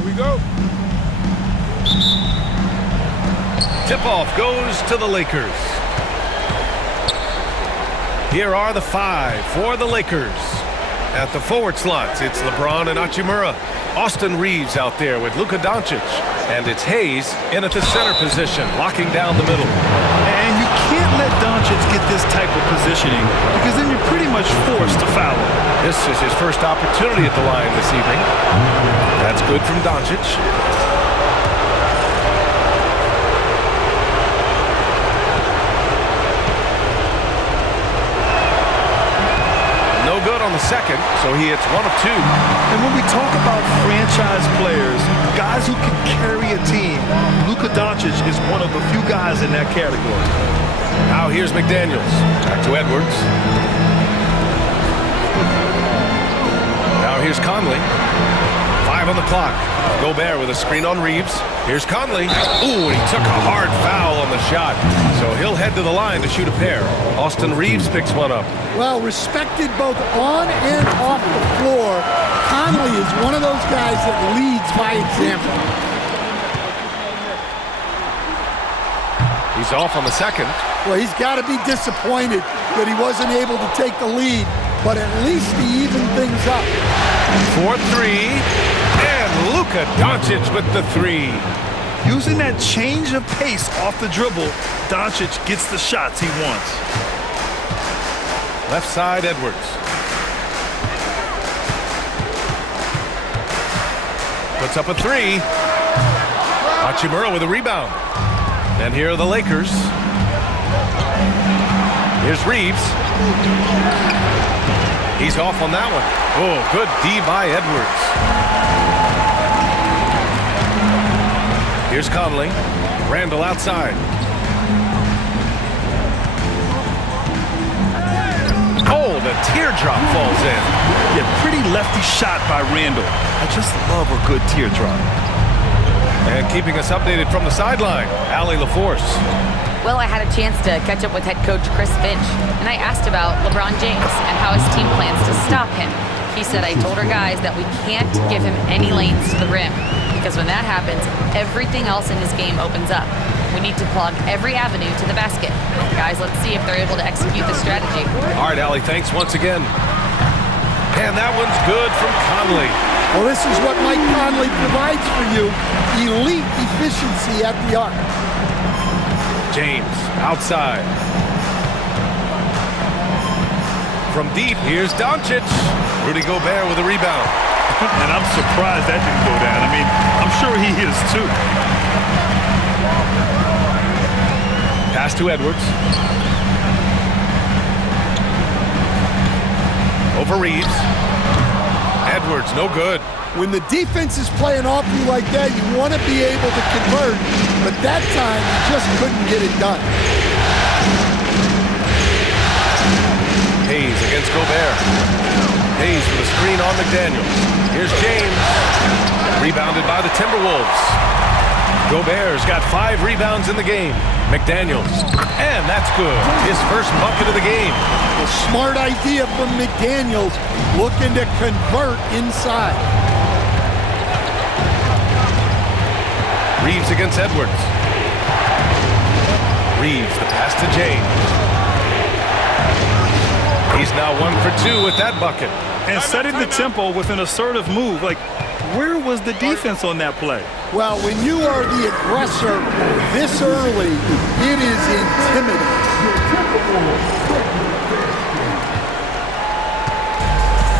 Here we go. Tip-off goes to the Lakers. Here are the 5 for the Lakers. At the forward slots, it's LeBron and Hachimura. Austin Reeves out there with Luka Doncic. And it's Hayes in at the center position, locking down the middle. And you can't let Doncic get this type of positioning because then you're pretty much forced to foul him. This is his first opportunity at the line this evening. That's good from Doncic. Good on the second, so he hits 1 of 2. And when we talk about franchise players, guys who can carry a team, Luka Doncic is one of the few guys in that category. Now here's McDaniels. Back to Edwards. Now here's Conley. 5 on the clock. Gobert with a screen on Reeves. Here's Conley. Ooh, and he took a hard foul on the shot. So he'll head to the line to shoot a pair. Austin Reeves picks one up. Well, respected both on and off the floor, Conley is one of those guys that leads by example. He's off on the second. Well, he's got to be disappointed that he wasn't able to take the lead, but at least he evened things up. 4-3, and Luka Doncic with the 3. Using that change of pace off the dribble, Doncic gets the shots he wants. Left side, Edwards. Puts up a 3. Hachimura with a rebound. And here are the Lakers. Here's Reeves. He's off on that one. Oh, good D by Edwards. Here's Conley. Randall outside. Oh, the teardrop falls in. Yeah, pretty lefty shot by Randall. I just love a good teardrop. And keeping us updated from the sideline, Allie LaForce. Well, I had a chance to catch up with head coach Chris Finch, and I asked about LeBron James and how his team plans to stop him. He said, I told our guys that we can't give him any lanes to the rim, because when that happens, everything else in his game opens up. We need to plug every avenue to the basket. Guys, let's see if they're able to execute this strategy. All right, Allie, thanks once again. And that one's good from Conley. Well, this is what Mike Conley provides for you. Elite efficiency at the arc. James outside. From deep, here's Doncic. Rudy Gobert with a rebound. And I'm surprised that didn't go down. I mean, I'm sure he is too. Pass to Edwards. Over Reeves. Edwards, no good. When the defense is playing off you like that, you want to be able to convert, but that time you just couldn't get it done. Hayes against Gobert. Hayes with a screen on McDaniels. Here's James. Rebounded by the Timberwolves. Gobert's got 5 rebounds in the game. McDaniels. And that's good. His first bucket of the game. A smart idea from McDaniels, looking to convert inside. Reeves against Edwards. Reeves, the pass to James. He's now 1 for 2 with that bucket. And setting the tempo with an assertive move. Like, where was the defense on that play? Well, when you are the aggressor this early, it is intimidating.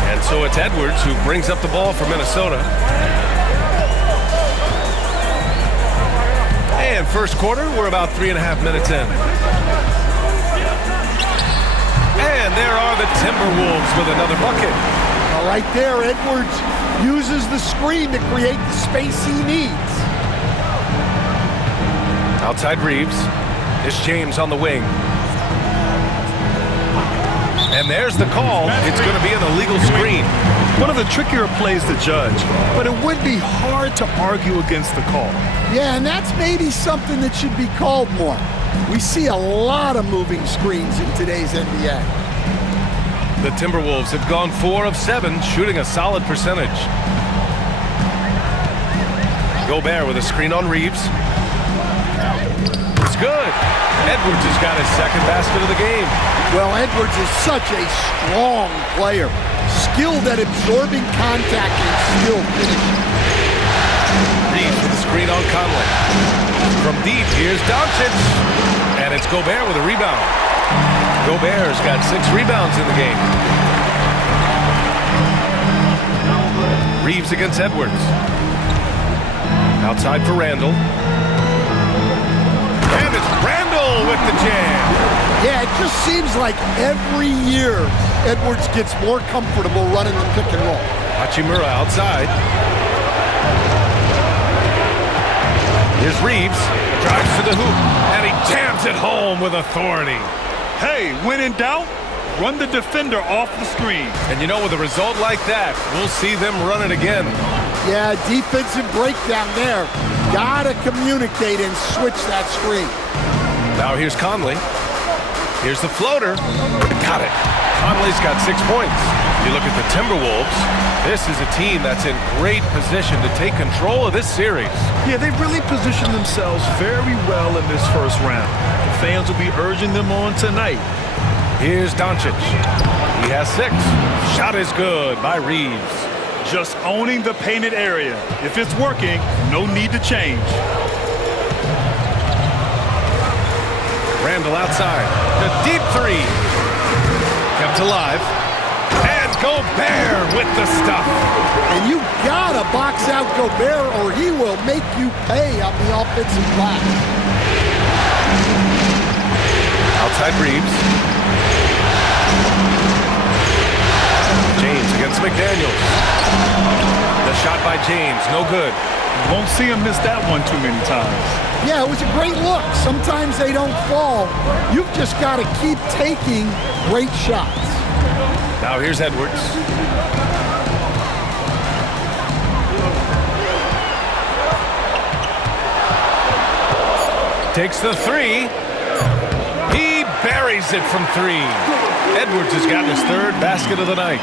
And so it's Edwards who brings up the ball for Minnesota. And first quarter, we're about 3.5 minutes in. And there are the Timberwolves with another bucket. Well, right there, Edwards uses the screen to create the space he needs. Outside Reeves. It's James on the wing. And there's the call. It's going to be an illegal screen. One of the trickier plays to judge, but it would be hard to argue against the call. Yeah, and that's maybe something that should be called more. We see a lot of moving screens in today's NBA. The Timberwolves have gone 4 of 7, shooting a solid percentage. Gobert with a screen on Reeves. It's good. Edwards has got his second basket of the game. Well, Edwards is such a strong player. Skilled at absorbing contact and still finishing. Reeves with a screen on Conley. From deep, here's Doncic. And it's Gobert with a rebound. Gobert's got 6 rebounds in the game. Reeves against Edwards. Outside for Randall. And it's Randall with the jam. Yeah, it just seems like every year Edwards gets more comfortable running the pick and roll. Hachimura outside. Here's Reeves. Drives to the hoop. And he jams it home with authority. Hey, when in doubt, run the defender off the screen. And you know, with a result like that, we'll see them run it again. Yeah, defensive breakdown there. Gotta communicate and switch that screen. Now here's Conley. Here's the floater. Got it. Conley's got 6 points. You look at the Timberwolves, this is a team that's in great position to take control of this series. Yeah, they've really positioned themselves very well in this first round. The fans will be urging them on tonight. Here's Doncic. He has 6. Shot is good by Reeves. Just owning the painted area. If it's working, no need to change. Randall outside. The deep 3. Kept alive. And Gobert with the stuff. And you gotta box out Gobert or he will make you pay on the offensive glass. Outside Reeves. James against McDaniels. The shot by James, no good. Won't see him miss that one too many times. Yeah, it was a great look. Sometimes they don't fall. You've just got to keep taking great shots. Now here's Edwards. Takes the 3. He buries it from 3. Edwards has gotten his 3rd basket of the night.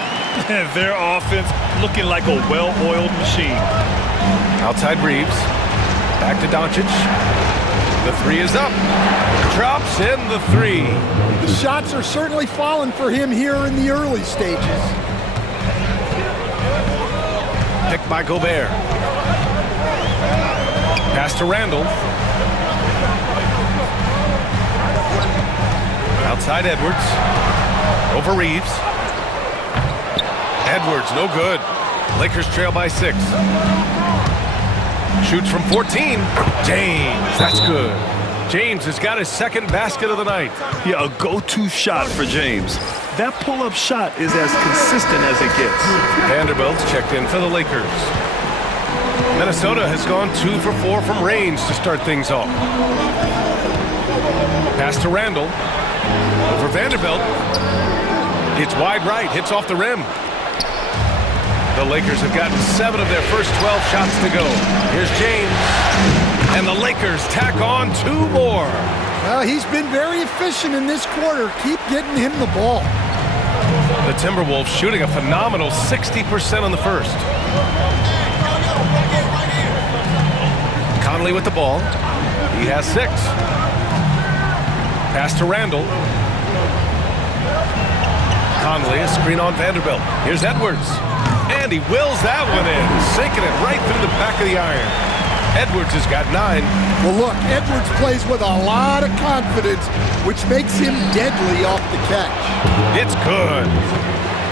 Their offense looking like a well-oiled machine. Outside Reeves. Back to Doncic. The 3 is up. Drops in the 3. The shots are certainly falling for him here in the early stages. Picked by Gobert. Pass to Randall. Outside Edwards. Over Reeves. Edwards, no good. Lakers trail by 6. Shoots from 14. James, that's good. James has got his 2nd basket of the night. Yeah, a go-to shot for James. That pull-up shot is as consistent as it gets. Vanderbilt's checked in for the Lakers. Minnesota has gone 2 for 4 from range to start things off. Pass to Randall. Over Vanderbilt. It's wide right, hits off the rim. The Lakers have gotten 7 of their first 12 shots to go. Here's James. And the Lakers tack on 2 more. Well, he's been very efficient in this quarter. Keep getting him the ball. The Timberwolves shooting a phenomenal 60% on the first. Conley with the ball. He has 6. Pass to Randall. Conley, a screen on Vanderbilt. Here's Edwards. And he wills that one in, sinking it right through the back of the iron. Edwards has got 9. Well, look, Edwards plays with a lot of confidence, which makes him deadly off the catch. It's good.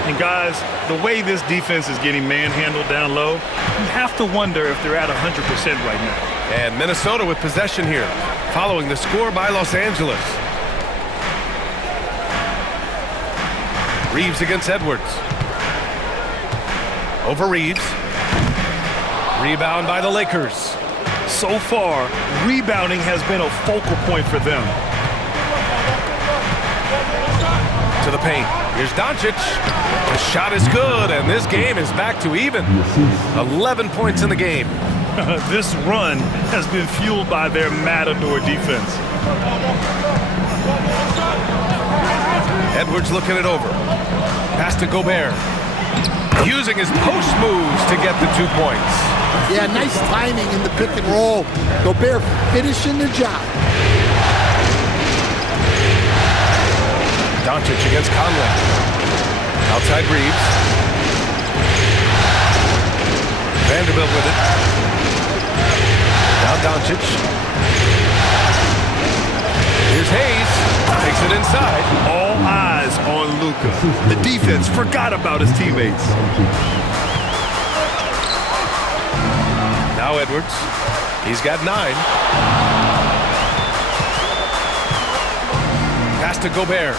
And guys, the way this defense is getting manhandled down low, you have to wonder if they're at 100% right now. And Minnesota with possession here, following the score by Los Angeles. Reeves against Edwards. Over Reeves. Rebound by the Lakers. So far, rebounding has been a focal point for them. To the paint. Here's Doncic. The shot is good, and this game is back to even. 11 points in the game. This run has been fueled by their matador defense. Edwards looking it over. Pass to Gobert. Using his post moves to get the 2 points. Yeah, nice timing in the pick and roll. Gobert finishing the job. Doncic against Conley. Outside Reeves. Vanderbilt with it. Now Doncic. Here's Hayes. Takes it inside. All eyes on Luka. The defense forgot about his teammates. Now Edwards. He's got 9. Pass to Gobert.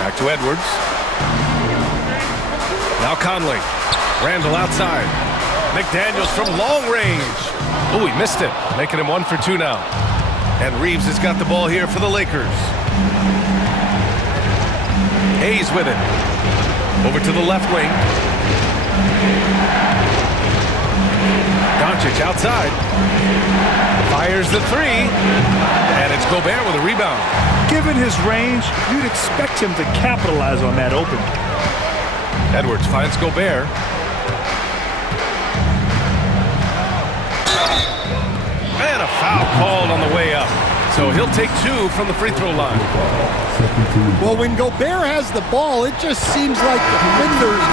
Back to Edwards. Now Conley. Randall outside. McDaniels from long range. Oh, he missed it. Making him 1 for 2 now. And Reeves has got the ball here for the Lakers. Hayes with it. Over to the left wing. Doncic outside. Fires the 3. And it's Gobert with a rebound. Given his range, you'd expect him to capitalize on that opening. Edwards finds Gobert. And a foul called on the way up. So he'll take 2 from the free throw line. Well, when Gobert has the ball, it just seems like the defenders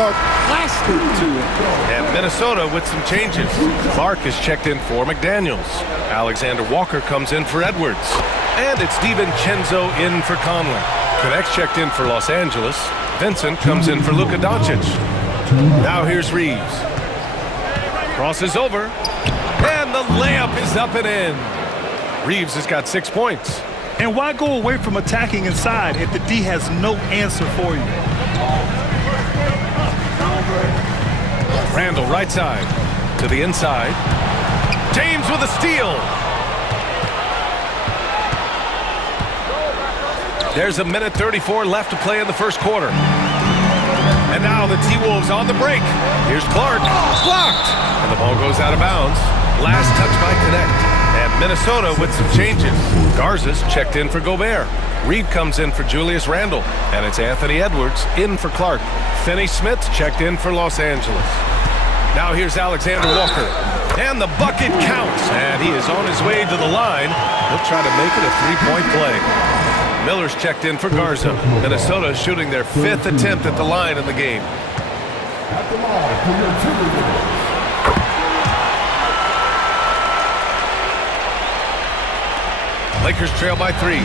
are plastic to it. And Minnesota with some changes. Clark is checked in for McDaniels. Alexander Walker comes in for Edwards. And it's DiVincenzo in for Conley. Connects checked in for Los Angeles. Vincent comes in for Luka Doncic. Now here's Reeves. Crosses over. And the layup is up and in. Reeves has got 6 points. And why go away from attacking inside if the D has no answer for you? Randall right side to the inside. James with a steal. There's a minute 34 left to play in the first quarter. And now the T-Wolves on the break. Here's Clark. Blocked. And the ball goes out of bounds. Last touch by Connect. And Minnesota with some changes. Garza's checked in for Gobert. Reed comes in for Julius Randle. And it's Anthony Edwards in for Clark. Finney Smith checked in for Los Angeles. Now here's Alexander Walker. And the bucket counts. And he is on his way to the line. He'll try to make it a 3-point play. Miller's checked in for Garza. Minnesota shooting their 5th attempt at the line in the game. Lakers trail by 3.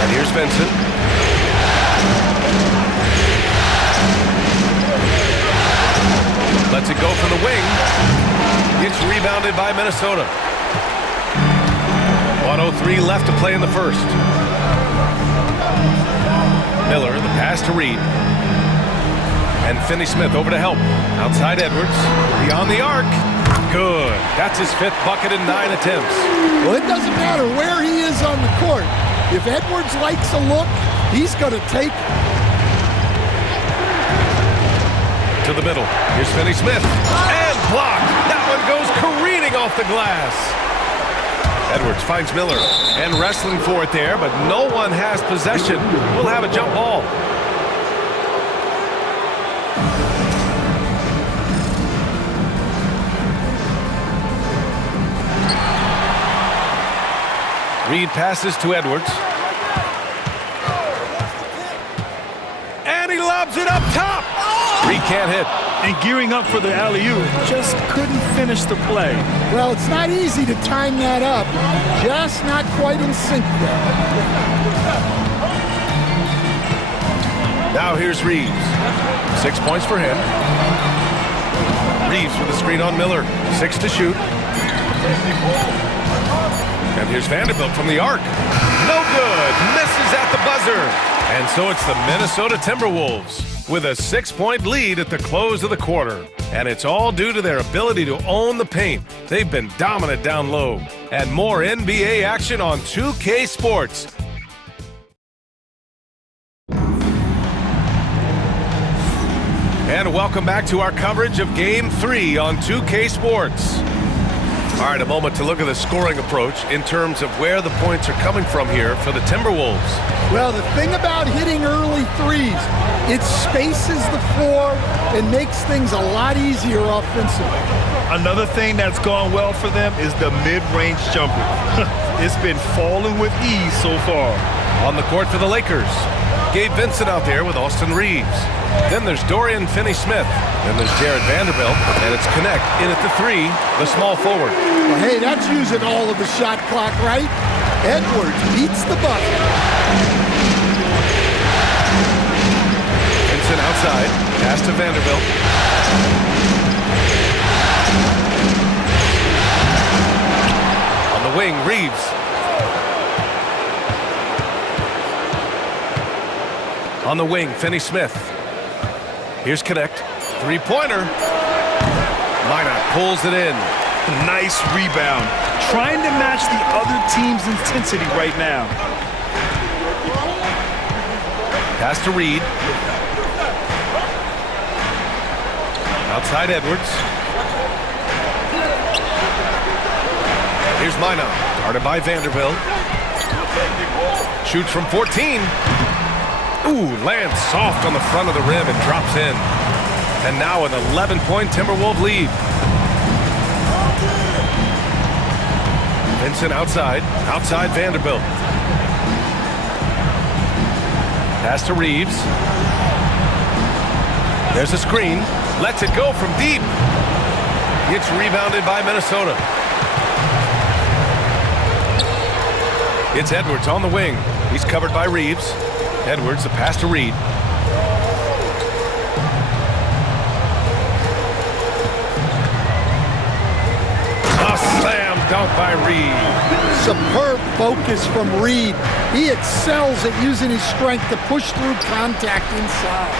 And here's Vincent. Lets it go for the wing. It's rebounded by Minnesota. 1:03 left to play in the first. Miller, the pass to Reed. And Finney Smith over to help. Outside Edwards. Beyond the arc. Good. That's his 5th bucket in 9 attempts. Well, it doesn't matter where he is on the court. If Edwards likes a look, he's going to take it. To the middle. Here's Finney Smith. And blocked. That one goes careening off the glass. Edwards finds Miller. And wrestling for it there, but no one has possession. We'll have a jump ball. Reed passes to Edwards. And he lobs it up top. Reed can't hit. And gearing up for the alley-oop, just couldn't finish the play. Well, it's not easy to time that up. Just not quite in sync there. Now here's Reeves. 6 points for him. Reeves with the screen on Miller. 6 to shoot. And here's Vanderbilt from the arc. No good. Misses at the buzzer. And so it's the Minnesota Timberwolves with a 6-point lead at the close of the quarter. And it's all due to their ability to own the paint. They've been dominant down low. And more NBA action on 2K Sports. And welcome back to our coverage of Game 3 on 2K Sports. All right, a moment to look at the scoring approach in terms of where the points are coming from here for the Timberwolves. Well, the thing about hitting early threes, it spaces the floor and makes things a lot easier offensively. Another thing that's gone well for them is the mid-range jumper. It's been falling with ease so far. On the court for the Lakers, Gabe Vincent out there with Austin Reeves. Then there's Dorian Finney-Smith. Then there's Jared Vanderbilt, and it's Connect in at the 3, the small forward. Well, hey, that's using all of the shot clock, right? Edwards beats the bucket. Vincent outside, pass to Vanderbilt. On the wing, Reeves. On the wing, Finney-Smith. Here's Connect. Three-pointer. Minot pulls it in. Nice rebound. Trying to match the other team's intensity right now. Pass to Reed. Outside Edwards. Here's Minot. Guarded by Vanderbilt. Shoots from 14. Ooh, lands soft on the front of the rim and drops in. And now an 11-point Timberwolves lead. Vincent outside Vanderbilt. Pass to Reeves. There's a screen. Lets it go from deep. Gets rebounded by Minnesota. It's Edwards on the wing. He's covered by Reeves. Edwards, the pass to Reed. A slam dunk by Reed. Superb focus from Reed. He excels at using his strength to push through contact inside.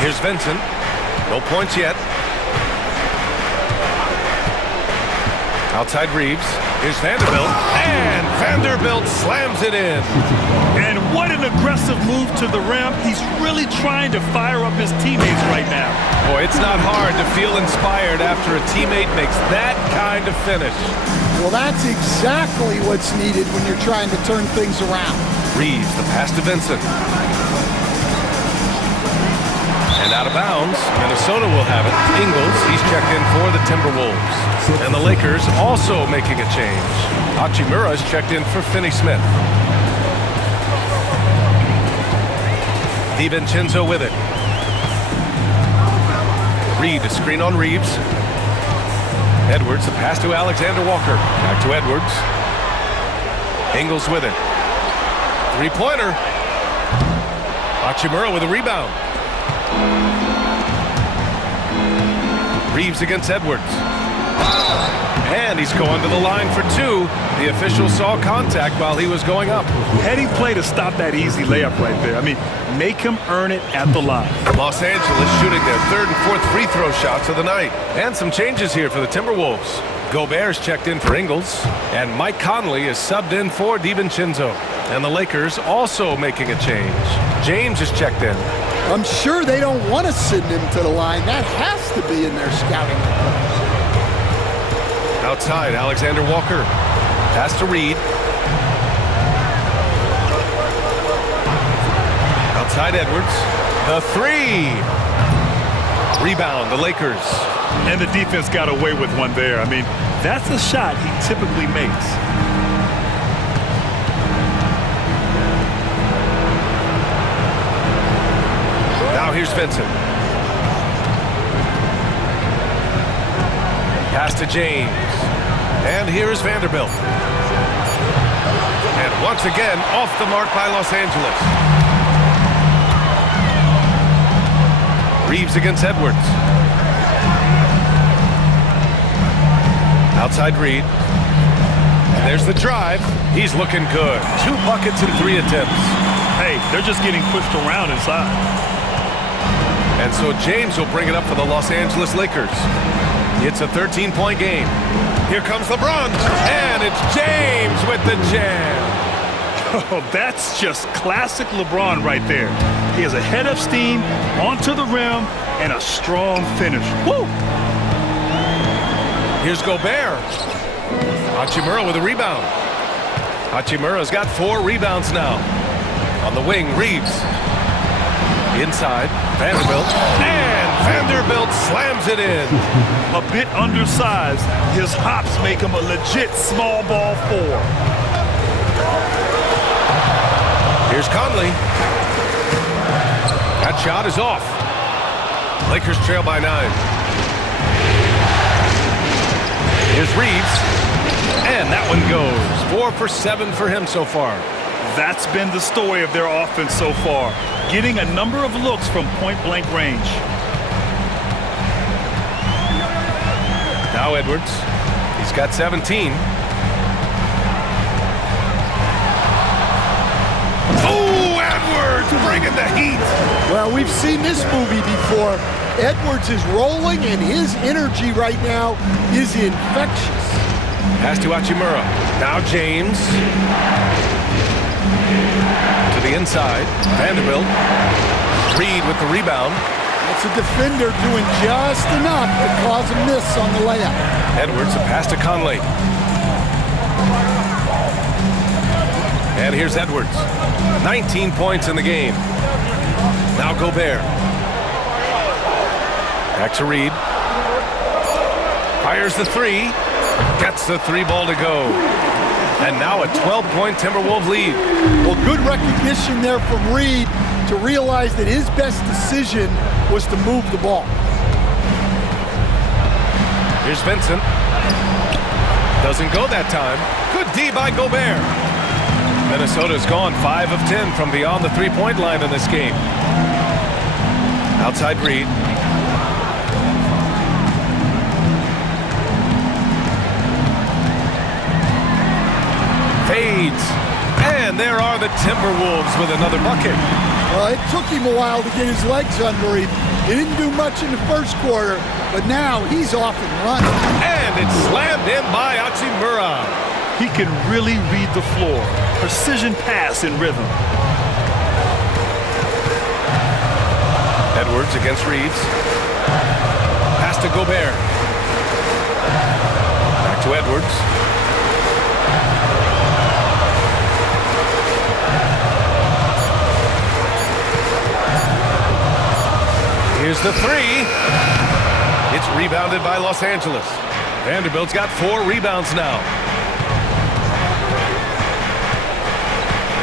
Here's Vincent. No points yet. Outside Reeves. Here's Vanderbilt. And Vanderbilt slams it in. And what an aggressive move to the rim. He's really trying to fire up his teammates right now. Boy, it's not hard to feel inspired after a teammate makes that kind of finish. Well, that's exactly what's needed when you're trying to turn things around. Reeves, the pass to Vincent. And out of bounds, Minnesota will have it. Ingles, he's checked in for the Timberwolves. And the Lakers also making a change. Hachimura's checked in for Finney-Smith. DiVincenzo with it. Reed, a screen on Reeves. Edwards, the pass to Alexander Walker. Back to Edwards. Ingles with it. Three-pointer. Hachimura with a rebound. Reeves against Edwards. And he's going to the line for 2. The official saw contact while he was going up. Heading play to stop that easy layup right there. I mean, make him earn it at the line. Los Angeles shooting their 3rd and 4th free throw shots of the night. And some changes here for the Timberwolves. Gobert's checked in for Ingles. And Mike Conley is subbed in for DiVincenzo. And the Lakers also making a change. James is checked in. I'm sure they don't want to send him to the line. That has to be in their scouting report. Outside, Alexander Walker. Pass to Reed. Outside Edwards. The 3. Rebound, the Lakers. And the defense got away with one there. I mean, that's a shot he typically makes. Now here's Vincent. Pass to James. And here's Vanderbilt. And once again, off the mark by Los Angeles. Reeves against Edwards. Outside Reed. And there's the drive. He's looking good. 2 buckets and 3 attempts. Hey, they're just getting pushed around inside. And so James will bring it up for the Los Angeles Lakers. It's a 13-point game. Here comes LeBron, and it's James with the jam. Oh, that's just classic LeBron right there. He has a head of steam, onto the rim, and a strong finish. Woo! Here's Gobert. Hachimura with a rebound. Hachimura's got 4 rebounds now. On the wing, Reeves. Inside, Vanderbilt. And Vanderbilt slams it in. A bit undersized, his hops make him a legit small ball 4. Here's Conley. That shot is off. Lakers trail by 9. Here's Reeves. And that one goes. 4 for 7 for him so far. That's been the story of their offense so far, getting a number of looks from point-blank range. Now Edwards. He's got 17. Oh, Edwards bringing the heat. Well, we've seen this movie before. Edwards is rolling, and his energy right now is infectious. Pass to Hachimura. Now James. To the inside. Vanderbilt. Reed with the rebound. That's a defender doing just enough to cause a miss on the layup. Edwards, a pass to Conley. And here's Edwards. 19 points in the game. Now Gobert. Back to Reed. Fires the 3. Gets the 3 ball to go. And now a 12-point Timberwolves lead. Well, good recognition there from Reed to realize that his best decision was to move the ball. Here's Vincent. Doesn't go that time. Good D by Gobert. Minnesota's gone 5 of 10 from beyond the 3-point line in this game. Outside Reed. Fades. And there are the Timberwolves with another bucket. Well, it took him a while to get his legs under him. He didn't do much in the first quarter, but now he's off and running. And it's slammed in by Hachimura. He can really read the floor. Precision pass in rhythm. Edwards against Reeves. Pass to Gobert. Back to Edwards. Here's the 3. It's rebounded by Los Angeles. Vanderbilt's got 4 rebounds now.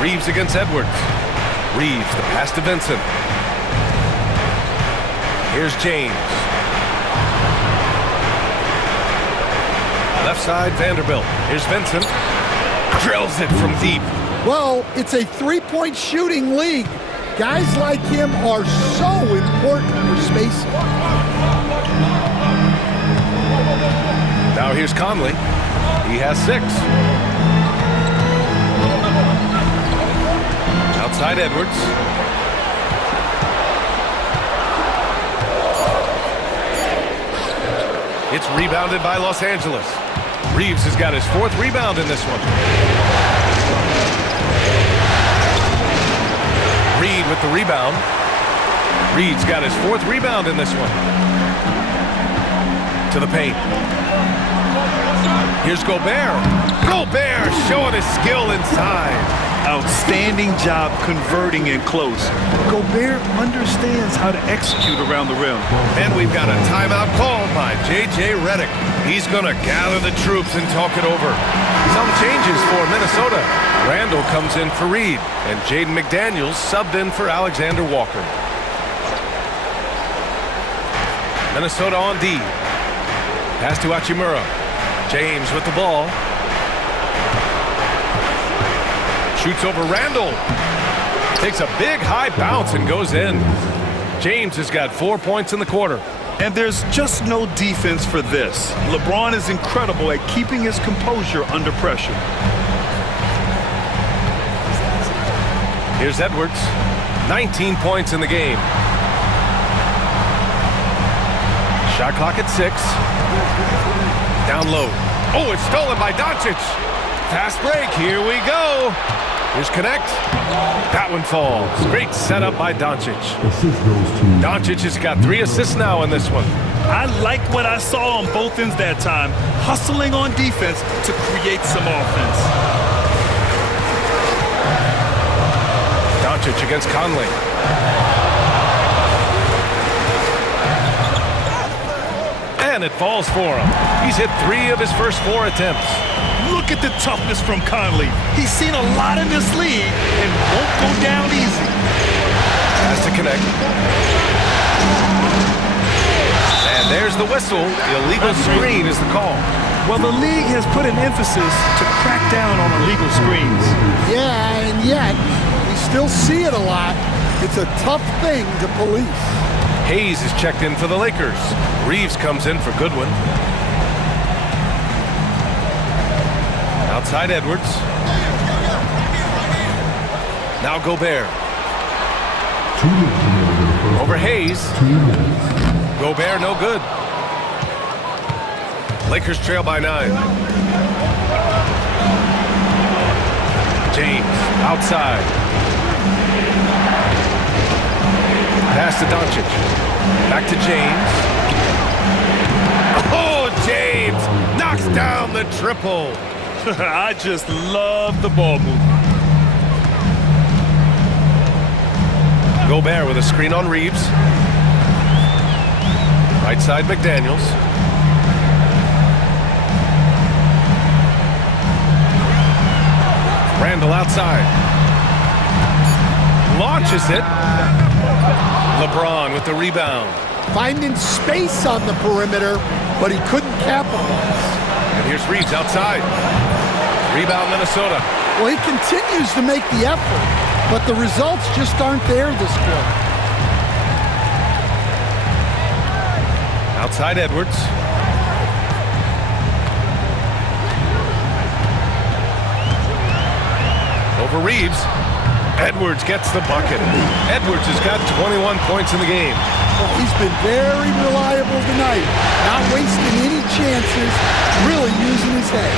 Reeves against Edwards. Reeves, the pass to Vincent. Here's James. Left side, Vanderbilt. Here's Vincent. Drills it from deep. Well, it's a 3-point shooting league. Guys like him are so important for spacing. Now here's Conley. He has 6. Outside Edwards. It's rebounded by Los Angeles. Reeves has got his 4th rebound in this one. Reed with the rebound. Reed's got his 4th rebound in this one. To the paint. Here's Gobert. Gobert showing his skill inside. Outstanding job converting in close. Gobert understands how to execute around the rim. And we've got a timeout called by J.J. Redick. He's going to gather the troops and talk it over. Some changes for Minnesota. Randall comes in for Reed, and Jaden McDaniels subbed in for Alexander Walker. Minnesota on D. Pass to Hachimura. James with the ball. Shoots over Randall. Takes a big high bounce and goes in. James has got 4 points in the quarter. And there's just no defense for this. LeBron is incredible at keeping his composure under pressure. Here's Edwards. 19 points in the game. Shot clock at 6. Down low. Oh, it's stolen by Doncic. Fast break. Here we go. Here's Connect. That one falls. Great setup by Doncic. Doncic has got 3 assists now in this one. I like what I saw on both ends that time, hustling on defense to create some offense. Doncic against Conley. And it falls for him. He's hit 3 of his first 4 attempts. Look at the toughness from Conley. He's seen a lot in this league and won't go down easy. Has to connect. And there's the whistle. Illegal screen is the call. Well, the league has put an emphasis to crack down on illegal screens. Yeah, and yet we still see it a lot. It's a tough thing to police. Hayes is checked in for the Lakers. Reeves comes in for Goodwin. Outside Edwards. Now Gobert. Over Hayes. Gobert no good. Lakers trail by 9. James outside. Pass to Doncic. Back to James. Oh, James knocks down the triple. I just love the ball movement. Gobert with a screen on Reeves. Right side McDaniels. Randall outside. Launches it. LeBron with the rebound. Finding space on the perimeter, but he couldn't capitalize. And here's Reeves outside. Rebound Minnesota. Well, he continues to make the effort, but the results just aren't there this quarter. Outside Edwards. Over Reeves. Edwards gets the bucket. Edwards has got 21 points in the game. Well, he's been very reliable tonight. Not wasting any chances, really using his head.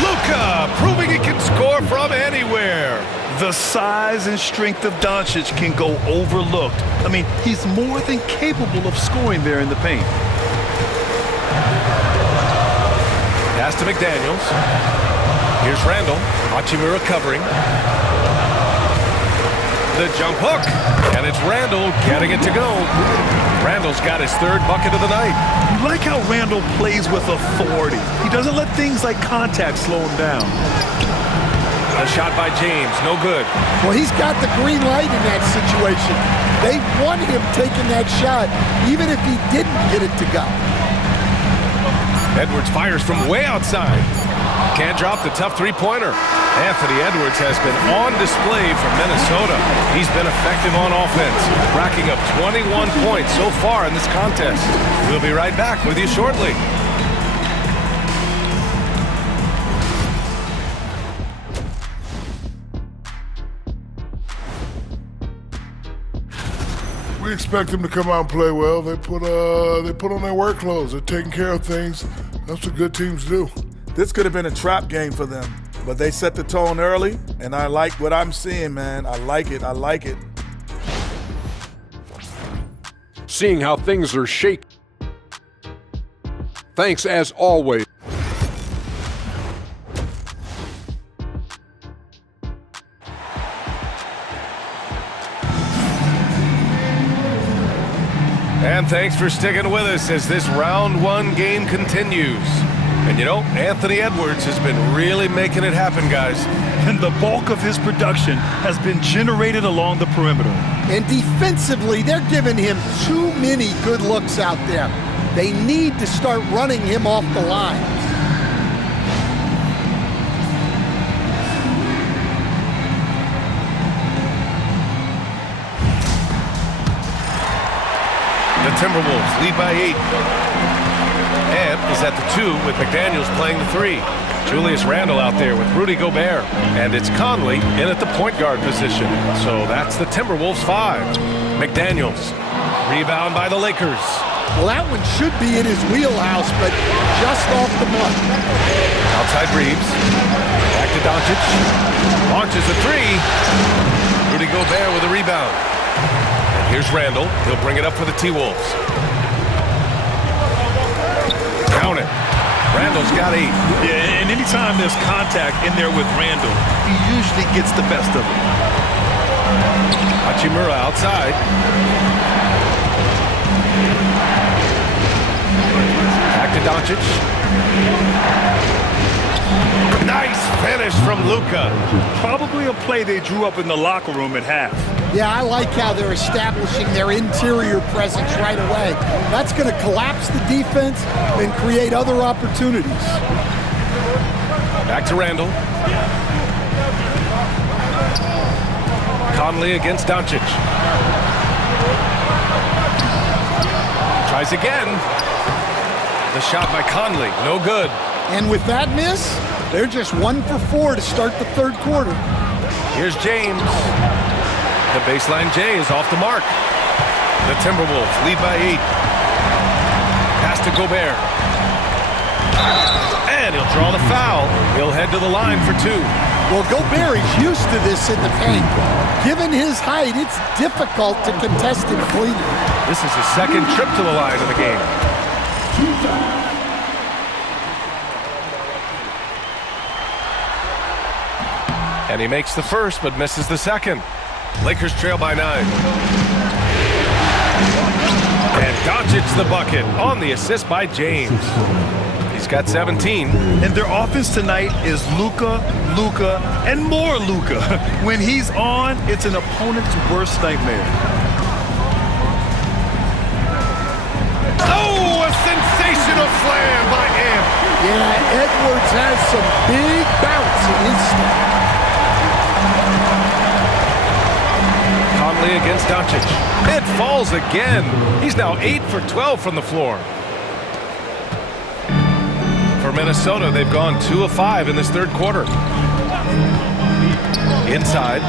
Luka proving he can score from anywhere. The size and strength of Doncic can go overlooked. I mean, he's more than capable of scoring there in the paint. Pass to McDaniels. Here's Randall. Hachimura recovering. The jump hook. And it's Randall getting it to go. Randall's got his 3rd bucket of the night. You like how Randall plays with authority. He doesn't let things like contact slow him down. A shot by James, no good. Well, he's got the green light in that situation. They want him taking that shot, even if he didn't get it to go. Edwards fires from way outside. Can't drop the tough 3-pointer. Anthony Edwards has been on display for Minnesota. He's been effective on offense, racking up 21 points so far in this contest. We'll be right back with you shortly. We expect them to come out and play well. They put on their work clothes. They're taking care of things. That's what good teams do. This could have been a trap game for them, but they set the tone early, and I like what I'm seeing, man. I like it. I like it. Seeing how things are shaking. Thanks as always. And thanks for sticking with us as this round 1 game continues. And you know, Anthony Edwards has been really making it happen, guys. And the bulk of his production has been generated along the perimeter. And defensively, they're giving him too many good looks out there. They need to start running him off the line. The Timberwolves lead by 8. Ed is at the 2 with McDaniels playing the 3. Julius Randle out there with Rudy Gobert. And it's Conley in at the point guard position. So that's the Timberwolves 5. McDaniels. Rebound by the Lakers. Well, that one should be in his wheelhouse, but just off the mark. Outside Reeves. Back to to Doncic. Launches a three. Rudy Gobert with a rebound. And here's Randall. He'll bring it up for the T-Wolves. Count it. Randall's got 8. Yeah, and anytime there's contact in there with Randall, he usually gets the best of it. Hachimura outside. Back to Doncic. Nice finish from Luka. Probably a play they drew up in the locker room at half. Yeah, I like how they're establishing their interior presence right away. That's going to collapse the defense and create other opportunities. Back to Randall. Conley against Doncic. Tries again. The shot by Conley, no good. And with that miss, they're just 1 for 4 to start the third quarter. Here's James. The baseline J is off the mark. The Timberwolves lead by 8. Pass to Gobert. And he'll draw the foul. He'll head to the line for 2. Well, Gobert is used to this in the paint. Given his height, it's difficult to contest him cleanly. This is his second trip to the line in the game. And he makes the first, but misses the second. Lakers trail by 9. And Doncic the bucket on the assist by James. He's got 17. And their offense tonight is Luka, Luka, and more Luka. When he's on, it's an opponent's worst nightmare. Oh, a sensational slam by Amp. Yeah, Edwards has some big bounce in his step. Conley against Doncic. It falls again. He's now 8 for 12 from the floor. For Minnesota, they've gone 2 of 5 in this third quarter. Inside.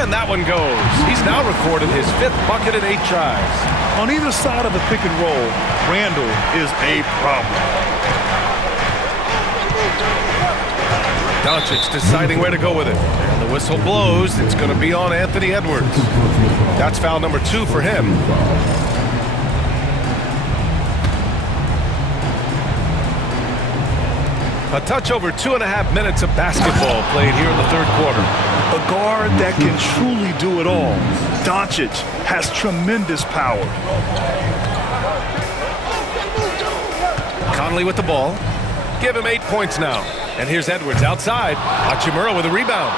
And that one goes. He's now recorded his 5th bucket in 8 tries. On either side of the pick and roll, Randall is a problem. Doncic deciding where to go with it. And the whistle blows. It's going to be on Anthony Edwards. That's foul number 2 for him. A touch over 2.5 minutes of basketball played here in the third quarter. A guard that can truly do it all. Doncic has tremendous power. Conley with the ball. Give him 8 points now. And here's Edwards outside. Hachimura with a rebound.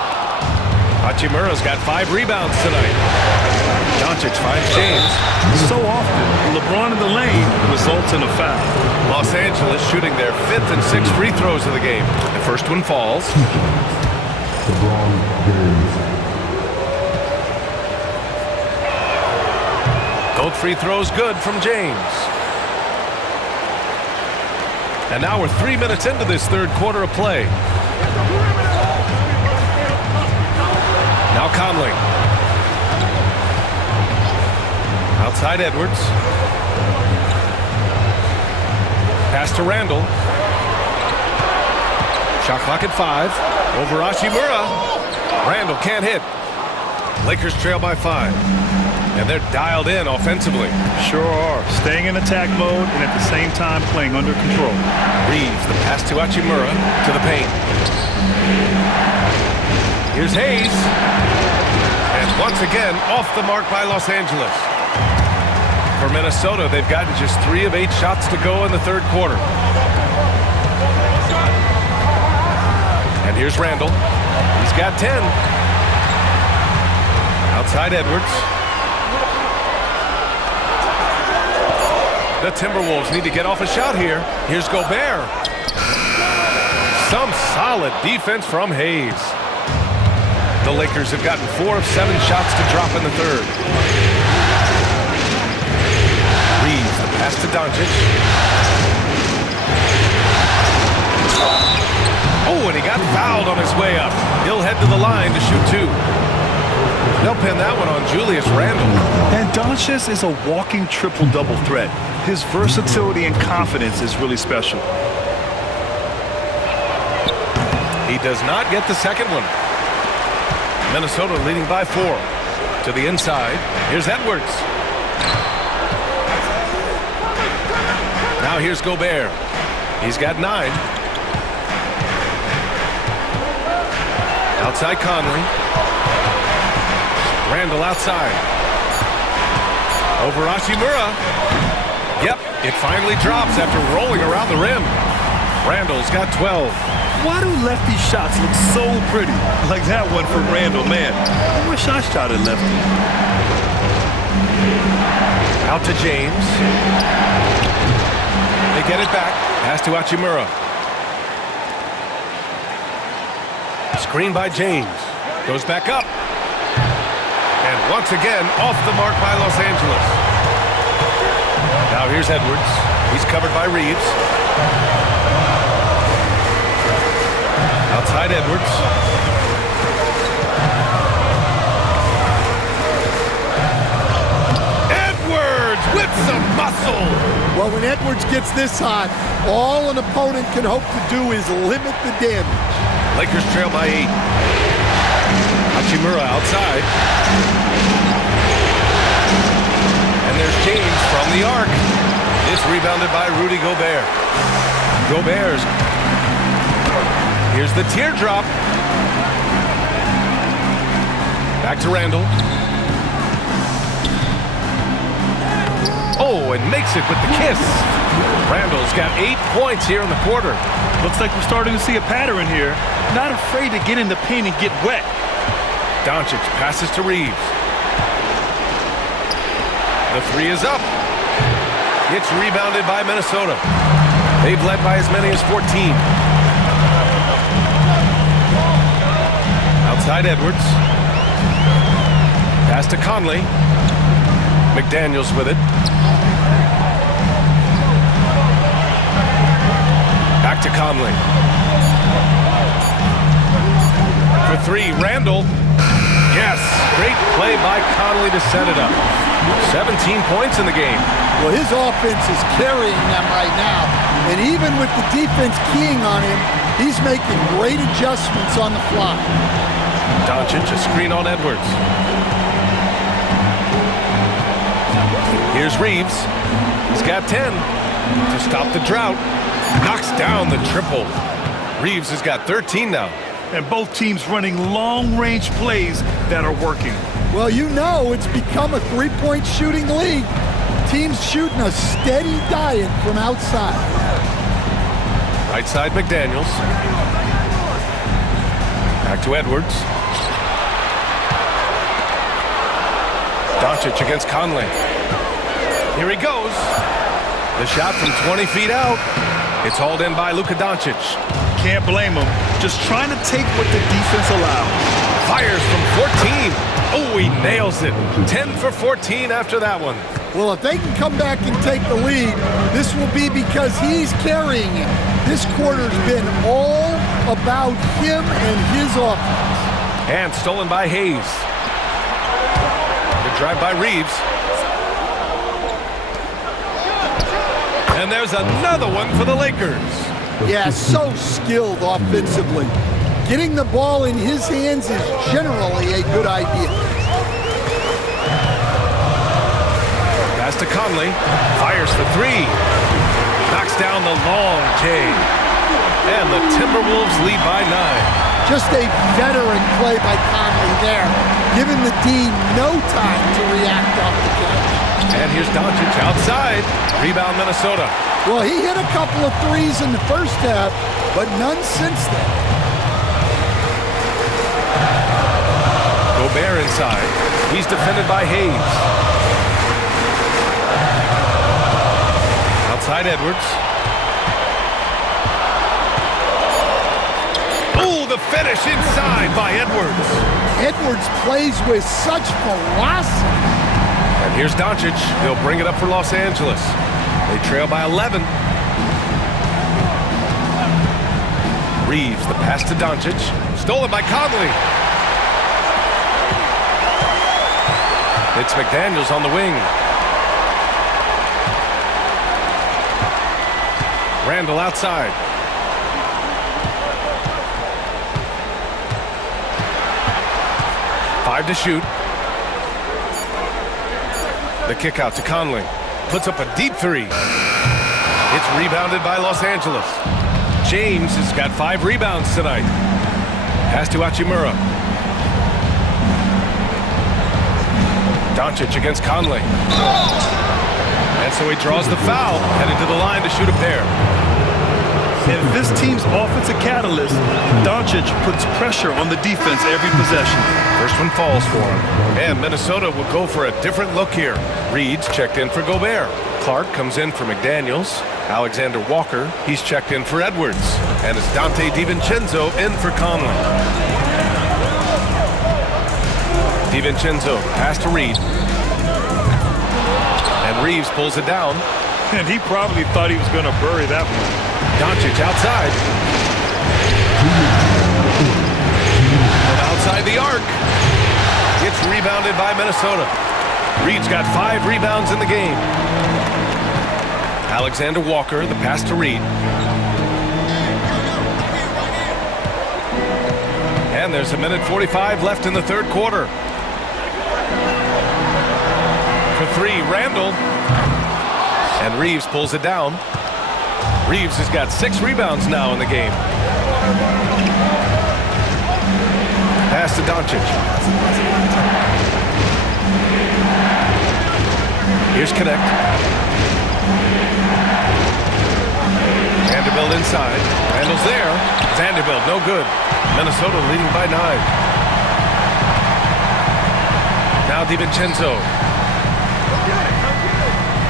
Hachimura's got 5 rebounds tonight. Doncic finds James. So often, LeBron in the lane results in a foul. Los Angeles shooting their 5th and 6th free throws of the game. The first one falls. Both free throws good from James. And now we're 3 minutes into this third quarter of play. Now Conley. Outside Edwards. Pass to Randall. Shot clock at 5. Over Hachimura. Randall can't hit. Lakers trail by 5. And they're dialed in offensively. Sure are. Staying in attack mode and at the same time playing under control. Reeves, the pass to Hachimura to the paint. Here's Hayes. And once again, off the mark by Los Angeles. For Minnesota, they've gotten just 3 of 8 shots to go in the third quarter. And here's Randall. He's got 10. Outside Edwards. The Timberwolves need to get off a shot here. Here's Gobert. Some solid defense from Hayes. The Lakers have gotten 4 of 7 shots to drop in the third. Reeves, the pass to Doncic. Oh, and he got fouled on his way up. He'll head to the line to shoot 2. They'll pin that one on Julius Randle. And Doncic is a walking triple-double threat. His versatility and confidence is really special. He He does not get the second one. Minnesota leading by 4. To the inside. Here's Edwards. Now here's Gobert. He's got 9. Outside Conley. Randall outside. Over Hachimura. Yep, it finally drops after rolling around the rim. Randall's got 12. Why do lefty shots look so pretty? Like that one for Randall, man. I wish I shot at lefty. Out to James. They get it back. Pass to Hachimura. Screen by James. Goes back up. And once again, off the mark by Los Angeles. Now here's Edwards. He's covered by Reeves. Outside Edwards. Edwards with some muscle. Well, when Edwards gets this hot, all an opponent can hope to do is limit the damage. Lakers trail by 8. Hachimura outside. And there's James from the arc. It's rebounded by Rudy Gobert. Gobert's. Here's the teardrop. Back to Randall. Oh, and makes it with the kiss. Randall's got 8 points here in the quarter. Looks like we're starting to see a pattern here. Not afraid to get in the paint and get wet. Doncic passes to Reeves. The 3 is up. It's rebounded by Minnesota. They've led by as many as 14. Outside Edwards. Pass to Conley. McDaniels with it. Back to Conley. For 3, Randall. Yes, great play by Conley to set it up. 17 points in the game. Well, his offense is carrying them right now. And even with the defense keying on him, he's making great adjustments on the fly. Doncic, a screen on Edwards. Here's Reeves. He's got 10 to stop the drought. Knocks down the triple. Reeves has got 13 now. And both teams running long-range plays that are working. Well, you know it's become a three-point shooting league. Teams shooting a steady diet from outside. Right side McDaniels. Back to Edwards. Doncic against Conley. Here he goes. The shot from 20 feet out. It's hauled in by Luka Doncic. Can't blame him. Just trying to take what the defense allows. Fires from 14. Oh, he nails it. 10 for 14 after that one. Well, if they can come back and take the lead, this will be because he's carrying it. This quarter's been all about him and his offense. And stolen by Hayes. Good drive by Reeves. And there's another one for the Lakers. Yeah, so skilled offensively. Getting the ball in his hands is generally a good idea. Pass to Conley. Fires for 3. Knocks down the long J. And the Timberwolves lead by 9. Just a veteran play by Conley there, giving the D no time to react off the catch. And here's Doncic outside. Rebound Minnesota. Well, he hit a couple of threes in the first half, but none since then. Gobert inside. He's defended by Hayes. Outside Edwards. Oh, the finish inside by Edwards. Edwards plays with such velocity. And here's Doncic. He'll bring it up for Los Angeles. They trail by 11. Reeves, the pass to Doncic. Stolen by Conley. It's McDaniels on the wing. Randall outside. 5 to shoot. The kick out to Conley. Puts up a deep three. It's rebounded by Los Angeles. James has got 5 rebounds tonight. Pass to Hachimura. Doncic against Conley. And so he draws the foul, headed to the line to shoot a pair. And this team's offensive catalyst, Doncic puts pressure on the defense every possession. First one falls for him. And Minnesota will go for a different look here. Reed's checked in for Gobert. Clark comes in for McDaniels. Alexander Walker, he's checked in for Edwards. And it's Dante DiVincenzo in for Conley. DiVincenzo, pass to Reed. And Reeves pulls it down. And he probably thought he was going to bury that one. Doncic outside. From outside the arc. It's rebounded by Minnesota. Reed's got 5 rebounds in the game. Alexander Walker, the pass to Reed. And there's 1:45 left in the third quarter. For 3, Randall. And Reeves pulls it down. Reeves has got 6 rebounds now in the game. Pass to Doncic. Here's Connect. Vanderbilt inside. Randall's there. Vanderbilt, no good. Minnesota leading by 9. Now DiVincenzo.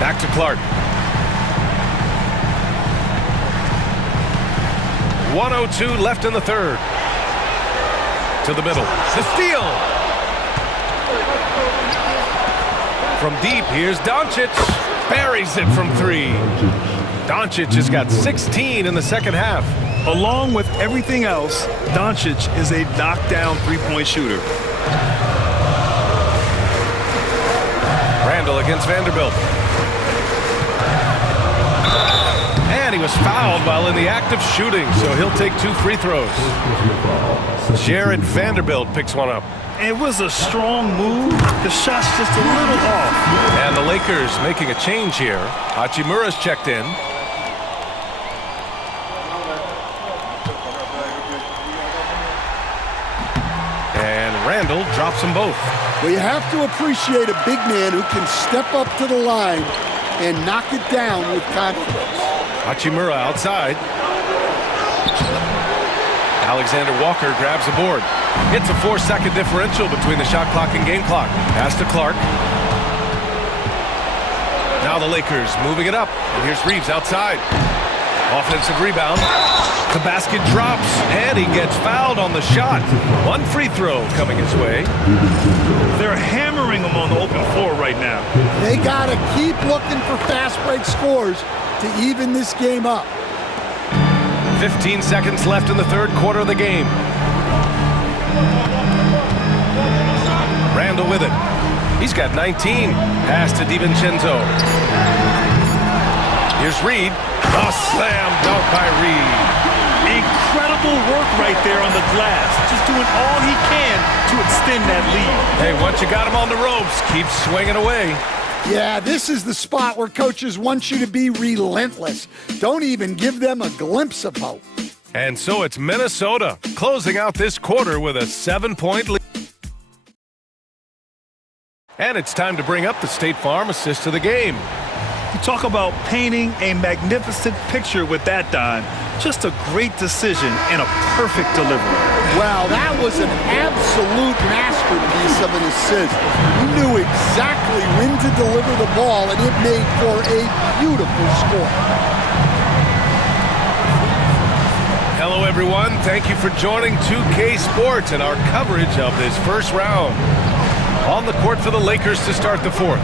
Back to Clark. 1:02 left in the third. To the middle. The steal. From deep, here's Doncic. Buries it from 3. Doncic has got 16 in the second half. Along with everything else, Doncic is a knockdown three-point shooter. Randall against Vanderbilt. And he was fouled while in the act of shooting, so he'll take 2 free throws. Jared Vanderbilt picks one up. It was a strong move. The shot's just a little off. And the Lakers making a change here. Hachimura's checked in. And Randall drops them both. Well, you have to appreciate a big man who can step up to the line and knock it down with confidence. Hachimura outside. Alexander Walker grabs the board. It's a 4-second differential between the shot clock and game clock. Pass to Clark. Now the Lakers moving it up. And here's Reeves outside. Offensive rebound. The basket drops, and he gets fouled on the shot. 1 free throw coming his way. They're hammering him on the open floor right now. They got to keep looking for fast break scores to even this game up. 15 seconds left in the third quarter of the game. Randall with it. He's got 19. Pass to DiVincenzo. Here's Reed. A slam dunk by Reed. Incredible work right there on the glass. Just doing all he can to extend that lead. Hey, once you got him on the ropes, keep swinging away. Yeah, this is the spot where coaches want you to be relentless. Don't even give them a glimpse of hope. And so it's Minnesota closing out this quarter with a 7-point lead. And it's time to bring up the State Farm assist of the game. You talk about painting a magnificent picture with that, Don. Just a great decision and a perfect delivery. Wow, that was an absolute masterpiece of an assist. You knew exactly when to deliver the ball, and it made for a beautiful score. Hello, everyone. Thank you for joining 2K Sports and our coverage of this first round. On the court for the Lakers to start the fourth.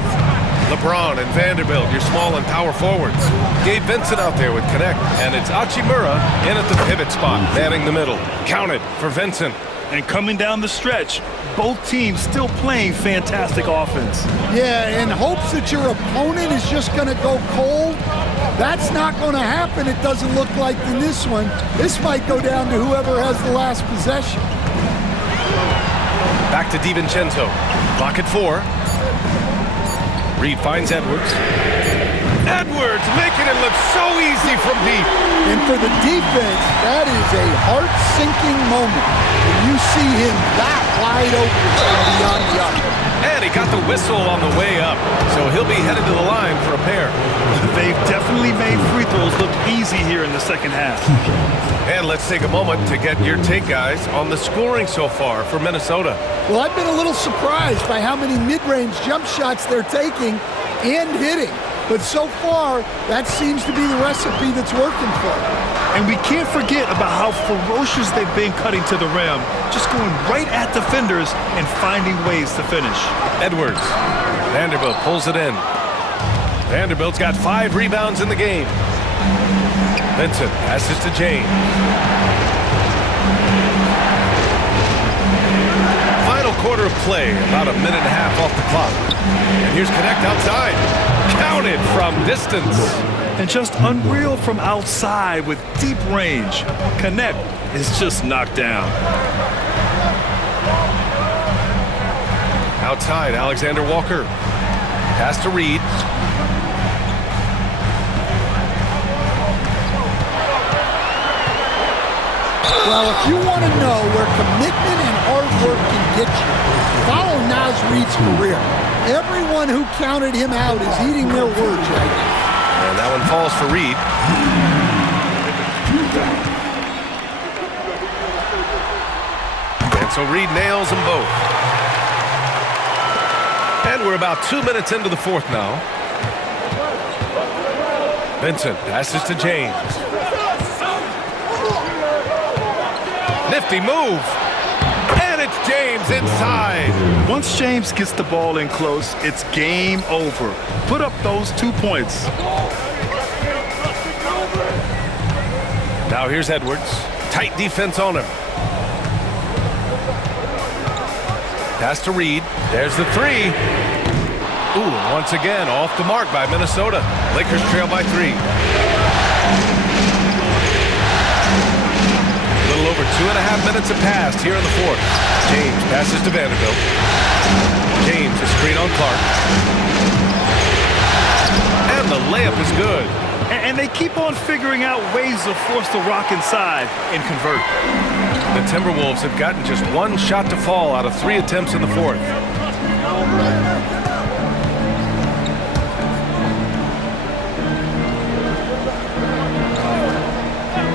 LeBron and Vanderbilt, your small and power forwards. Gabe Vincent out there with Connect. And it's Hachimura in at the pivot spot, manning the middle. Counted for Vincent. And coming down the stretch, both teams still playing fantastic offense. Yeah, in hopes that your opponent is just going to go cold. That's not going to happen, it doesn't look like in this one. This might go down to whoever has the last possession. Back to DiVincenzo. Clock at 4. Reed finds Edwards. Edwards making it look so easy from deep. And for the defense, that is a heart-sinking moment when you see him that wide open from beyond the arc. And he got the whistle on the way up, so he'll be headed to the line for a pair. They've definitely made free throws look easy here in the second half. And let's take a moment to get your take, guys, on the scoring so far for Minnesota. Well, I've been a little surprised by how many mid-range jump shots they're taking and hitting. But so far, that seems to be the recipe that's working for them. And we can't forget about how ferocious they've been cutting to the rim, just going right at defenders and finding ways to finish. Edwards. Vanderbilt pulls it in. Vanderbilt's got 5 rebounds in the game. Vincent passes to James. Final quarter of play, about a minute and a half off the clock. And here's Connect outside. Counted from distance. And just unreal from outside with deep range. Connect is just knocked down. Outside, Alexander Walker. Pass to Reed. Well, if you want to know where commitment and hard work can get you, follow Naz Reed's career. Everyone who counted him out is eating their words right now. And that one falls for Reed. And so Reed nails them both. And we're about 2 minutes into the fourth now. Vincent passes to James. Nifty move. And it's James inside. Once James gets the ball in close, it's game over. Put up those 2 points. Now here's Edwards. Tight defense on him. Pass to Reed. There's the 3. Ooh, once again, off the mark by Minnesota. Lakers trail by 3. A little over 2.5 minutes have passed here in the fourth. James passes to Vanderbilt. James, a screen on Clark. And the layup is good. And they keep on figuring out ways to force the rock inside and convert. The Timberwolves have gotten just 1 shot to fall out of 3 attempts in the fourth.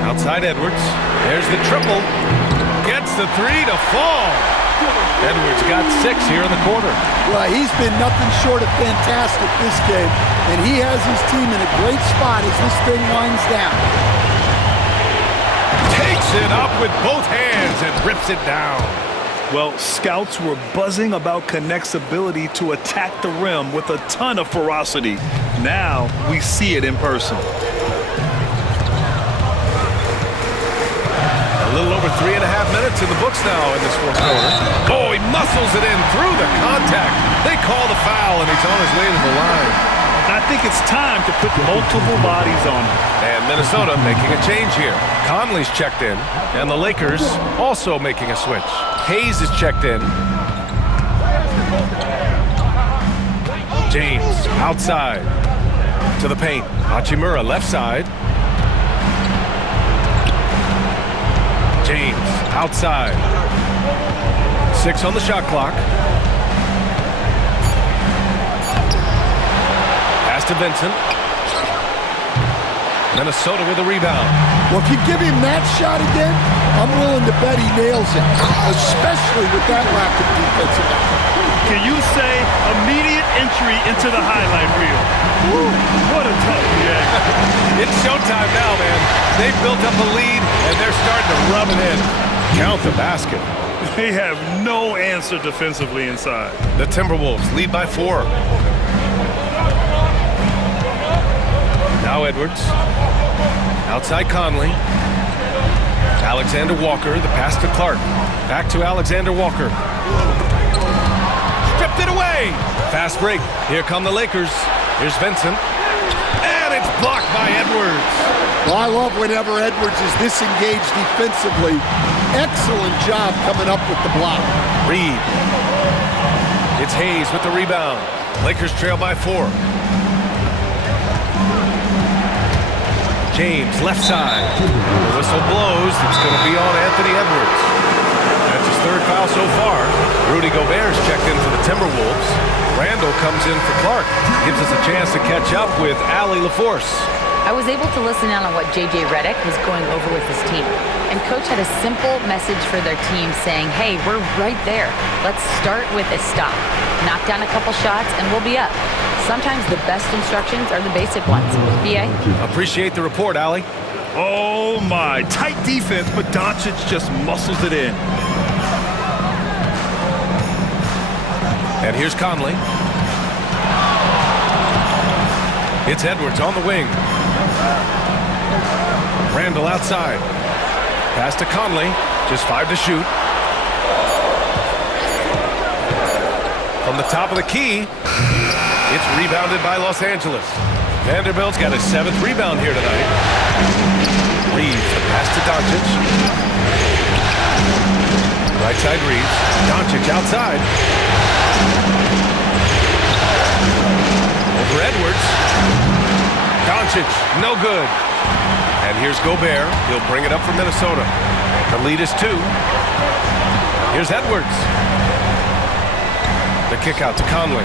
Outside Edwards. There's the triple. Gets the 3 to fall. Edwards got 6 here in the quarter. Well, he's been nothing short of fantastic this game, and he has his team in a great spot as this thing winds down. Takes it up with both hands and rips it down. Well, scouts were buzzing about Connect's ability to attack the rim with a ton of ferocity. Now we see it in person. A little over 3.5 minutes in the books now in this fourth quarter. Oh, he muscles it in through the contact. They call the foul, and he's on his way to the line. I think it's time to put multiple bodies on him. And Minnesota making a change here. Conley's checked in, and the Lakers also making a switch. Hayes is checked in. James outside to the paint. Hachimura left side. James outside. 6 on the shot clock. Pass to Vincent. Minnesota with a rebound. Well, if you give him that shot again, I'm willing to bet he nails it, especially with that lack of defensive effort. Can you say immediate entry into the highlight reel? Woo, what a tough reaction. It's showtime now, man. They've built up a lead, and they're starting to rub it in. Count the basket. They have no answer defensively inside. The Timberwolves lead by 4. Now Edwards. Outside Conley. Alexander Walker, the pass to Clark. Back to Alexander Walker. Stripped it away. Fast break. Here come the Lakers. Here's Vincent. And it's blocked by Edwards. Well, I love whenever Edwards is this engaged defensively. Excellent job coming up with the block. Reed. It's Hayes with the rebound. Lakers trail by 4. James, left side. The whistle blows. It's going to be on Anthony Edwards. That's his 3rd foul so far. Rudy Gobert's checked in for the Timberwolves. Randall comes in for Clark. Gives us a chance to catch up with Allie LaForce. I was able to listen in on what J.J. Redick was going over with his team. And Coach had a simple message for their team saying, hey, we're right there. Let's start with a stop. Knock down a couple shots and we'll be up. Sometimes the best instructions are the basic ones. B.A.? Appreciate the report, Allie. Oh, my. Tight defense, but Doncic just muscles it in. And here's Conley. It's Edwards on the wing. Randall outside. Pass to Conley. Just 5 to shoot. From the top of the key, it's rebounded by Los Angeles. Vanderbilt's got his 7th rebound here tonight. Reeves, the pass to Doncic. Right side Reeves. Doncic outside. Over Edwards. Doncic, no good. And here's Gobert. He'll bring it up for Minnesota. The lead is 2. Here's Edwards. The kick out to Conley.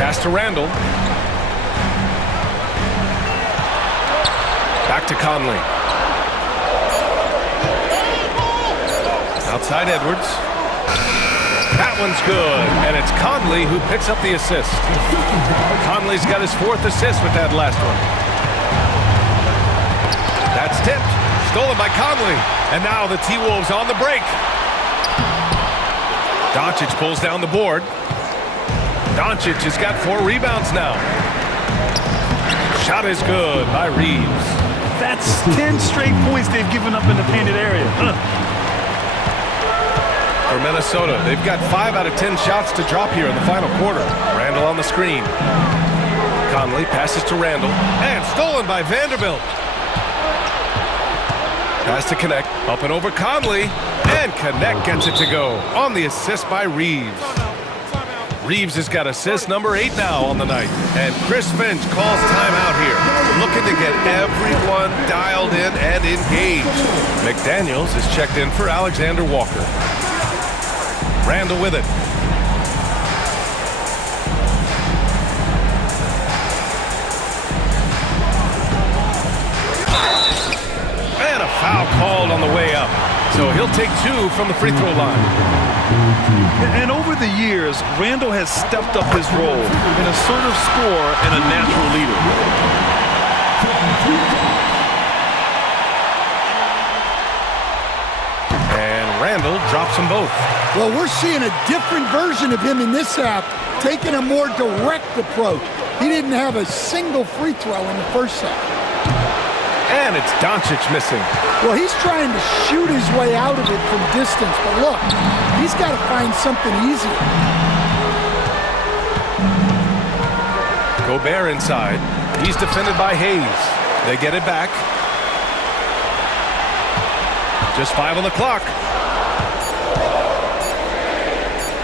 Pass to Randall. Back to Conley. Outside Edwards. That one's good. And it's Conley who picks up the assist. Conley's got his 4th assist with that last one. That's tipped. Stolen by Conley. And now the T-Wolves on the break. Doncic pulls down the board. Doncic has got 4 rebounds now. Shot is good by Reeves. That's 10 straight points they've given up in the painted area. For Minnesota, they've got 5 out of 10 shots to drop here in the final quarter. Randall on the screen. Conley passes to Randall. And stolen by Vanderbilt. Pass to Connect. Up and over Conley. And Connect gets it to go on the assist by Reeves. Reeves has got assist number 8 now on the night. And Chris Finch calls timeout here. Looking to get everyone dialed in and engaged. McDaniels is checked in for Alexander Walker. Randall with it. And a foul called on the way up. So he'll take 2 from the free throw line. And over the years, Randall has stepped up his role, an assertive scorer and a natural leader. And Randall drops them both. Well, we're seeing a different version of him in this half, taking a more direct approach. He didn't have a single free throw in the first half. And it's Doncic missing. Well, he's trying to shoot his way out of it from distance, but look, he's got to find something easier. Gobert inside. He's defended by Hayes. They get it back. Just 5 on the clock.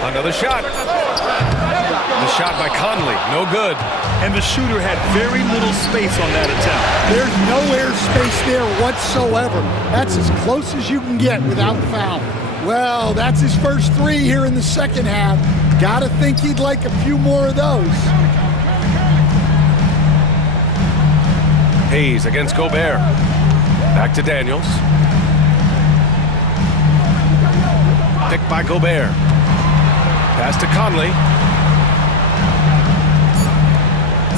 Another shot. The shot by Conley, no good. And the shooter had very little space on that attempt. There's no air space there whatsoever. That's as close as you can get without foul. Well, that's his first 3 here in the second half. Gotta think he'd like a few more of those. Hayes against Gobert. Back to Daniels. Picked by Gobert. Pass to Conley.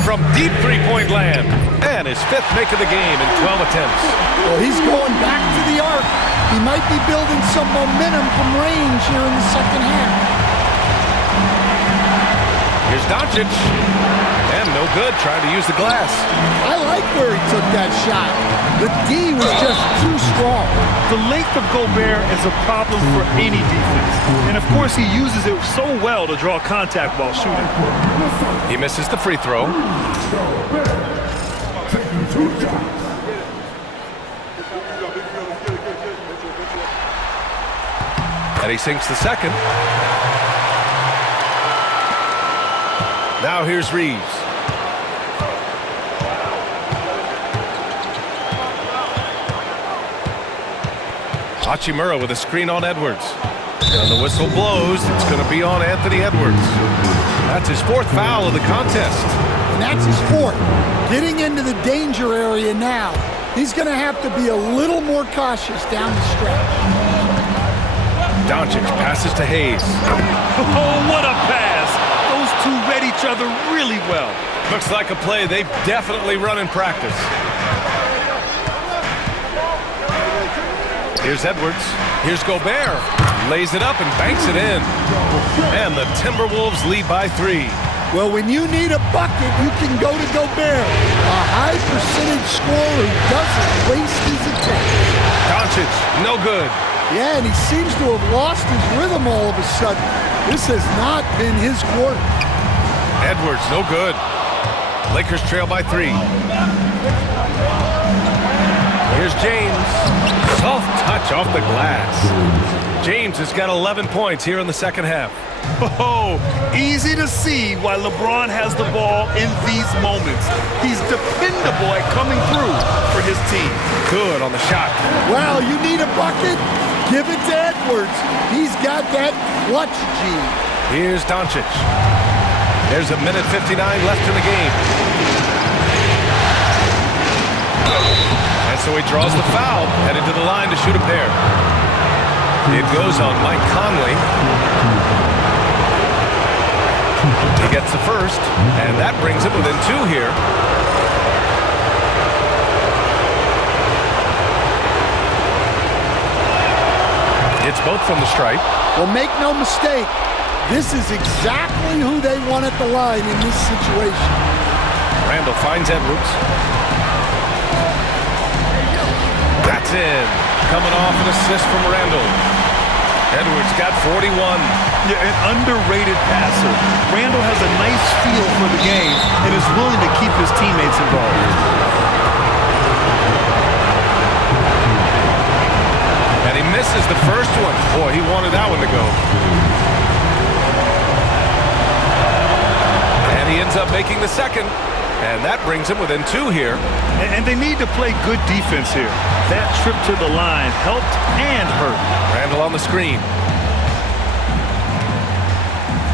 From deep three-point land. And his 5th make of the game in 12 attempts. Well, he's going back to the arc. He might be building some momentum from range here in the second half. Here's Doncic. And no good, trying to use the glass. I like where he took that shot. The D was just too strong. The length of Gobert is a problem for any defense. And of course, he uses it so well to draw contact while shooting. He misses the free throw. And he sinks the second. Now here's Reeves. Hachimura with a screen on Edwards. And the whistle blows. It's going to be on Anthony Edwards. That's his fourth foul of the contest. And that's his fourth. Getting into the danger area now. He's going to have to be a little more cautious down the stretch. Doncic passes to Hayes. Oh, what a pass. Those two read each other really well. Looks like a play they've definitely run in practice. Here's Edwards. Here's Gobert. Lays it up and banks it in. And the Timberwolves lead by 3. Well, when you need a bucket, you can go to Gobert. A high percentage scorer who doesn't waste his attempts. Doncic, no good. Yeah, and he seems to have lost his rhythm all of a sudden. This has not been his quarter. Edwards, no good. Lakers trail by 3. Here's James. Soft touch off the glass. James has got 11 points here in the second half. Oh, easy to see why LeBron has the ball in these moments. He's dependable at coming through for his team. Good on the shot. Well, you need a bucket? Give it to Edwards. He's got that clutch gene. Here's Doncic. There's a minute 59 left in the game. And so he draws the foul, headed to the line to shoot a pair. It goes on Mike Conley. He gets the first, and that brings him within 2 here. It's both from the stripe. Well, make no mistake, this is exactly who they want at the line in this situation. Randall finds Edwards. That's in. Coming off an assist from Randall. Edwards got 41. Yeah, an underrated passer. Randall has a nice feel for the game and is willing to keep his teammates involved. And he misses the first one. Boy, he wanted that one to go. And he ends up making the second. And that brings him within 2 here. And they need to play good defense here. That trip to the line helped and hurt. Randall on the screen.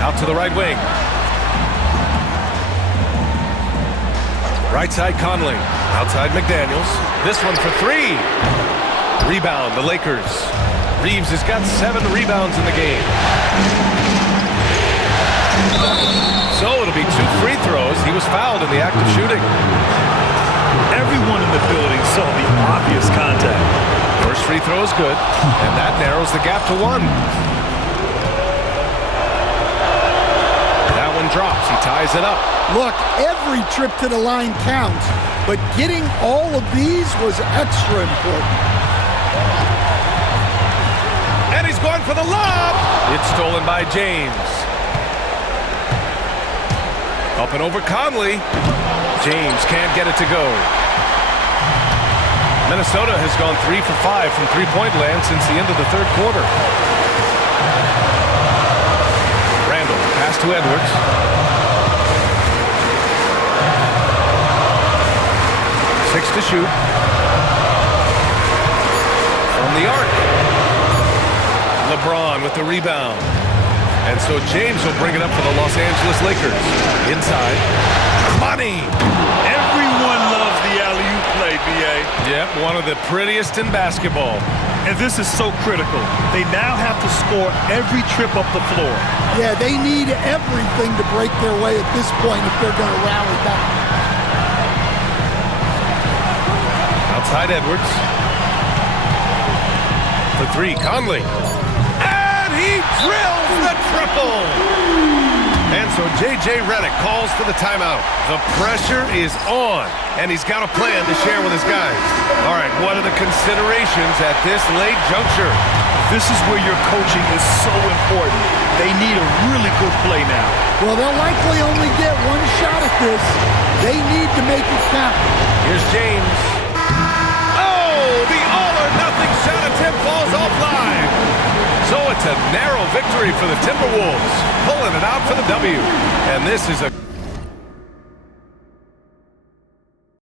Out to the right wing. Right side Conley. Outside McDaniels. This one for 3. Rebound, the Lakers. Reeves has got 7 rebounds in the game. So it'll be 2 free throws. He was fouled in the act of shooting. Everyone in the building saw the obvious contact. First free throw is good, and that narrows the gap to 1. That one drops. He ties it up. Look, every trip to the line counts, but getting all of these was extra important. And he's going for the lob. It's stolen by James. Up and over Conley. James can't get it to go. Minnesota has gone 3 for 5 from three-point land since the end of the third quarter. Randall, pass to Edwards. Six to shoot. From the arc. LeBron with the rebound. And so James will bring it up for the Los Angeles Lakers. Inside. Money! Everyone loves the alley-oop play, B.A. Yep, one of the prettiest in basketball. And this is so critical. They now have to score every trip up the floor. Yeah, they need everything to break their way at this point if they're going to rally back. Outside Edwards. For 3, Conley. And he drills the triple! And so J.J. Redick calls for the timeout. The pressure is on, and he's got a plan to share with his guys. All right, what are the considerations at this late juncture? This is where your coaching is so important. They need a really good play now. Well, they'll likely only get one shot at this. They need to make it count. Here's James. Oh, the all-or-nothing shot attempt falls offline. So it's a narrow victory for the Timberwolves, pulling it out for the W. And this is a